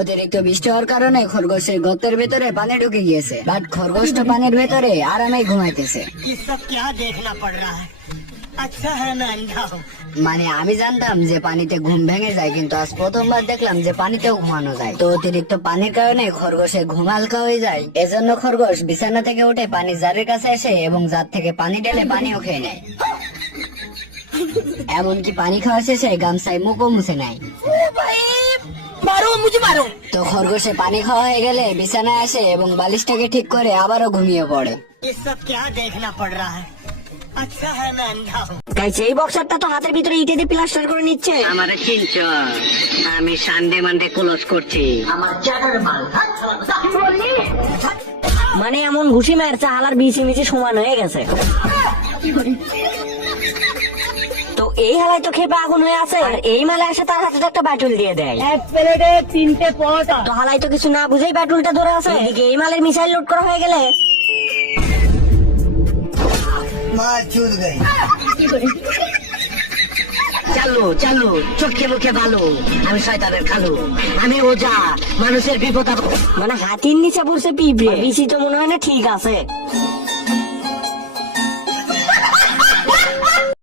অতিরিক্ত বৃষ্টি হওয়ার কারণে খরগোশের গর্তের ভেতরে পানি ঢুকে গিয়েছে, বাট খরগোশটা পানির ভেতরে আরামে ঘুমাইতেছে। ये सब क्या देखना पड़ रहा है? अच्छा है मैं अंधा हूँ। মানে আমি জানতাম যে পানিতে ঘুম ভেঙে যায়, কিন্তু আজ প্রথমবার দেখলাম যে পানিতেও ঘুমানো যায়। তো অতিরিক্ত পানির কারণে খরগোশের ঘুম হালকা হয়ে যায়। এজন্য খরগোশ বিছানা থেকে উঠে পানি জারের কাছে আসে এবং জার থেকে পানি ঢেলে পানিও খেয়ে নেয়। এমনকি পানি খাওয়া শেষে গামছায় মুখও মুছে নেয়। मारो मुझे मारो। তো খরগোশে পানি খাওয়া হয়ে গেলে বিছানায় আসে এবং বালিশটাকে ঠিক করে আবারও ঘুমিয়ে পড়ে। ये सब क्या देखना पड़ रहा है? अच्छा है मैं अंधा हूँ। গাইস এই বক্সারটা তো হাতের ভিতরে ইটে দিয়ে প্লাস্টার করে নিচ্ছে। আমারে চিনছ? আমি সানডে মানডে ক্লোজ করছি। মানে এমন ঘুষি মারছে হালার বিচি মিচি সমান হয়ে গেছে। তো এই হালাই তো খেপে আগুন হয়ে আছে, আর এই মালে এসে তার হাতে তো একটা বাটুল দিয়ে দেয়। एक प्लेटे 3 परोठा। তো হালাই তো কিছু না বুঝেই বাটুলটা ধরে আছে। এদিকে এই মালের মিসাইল লোড করা হয়ে গেলে চালু চালু, চোখে মুখে ভালো, আমি শয়তানের খালু, আমি ওজা, মানুষের বিপদ মানে হাতির নিচে পড়ছে পিঁপড়ে। বিচি তো মনে হয় না ঠিক আছে।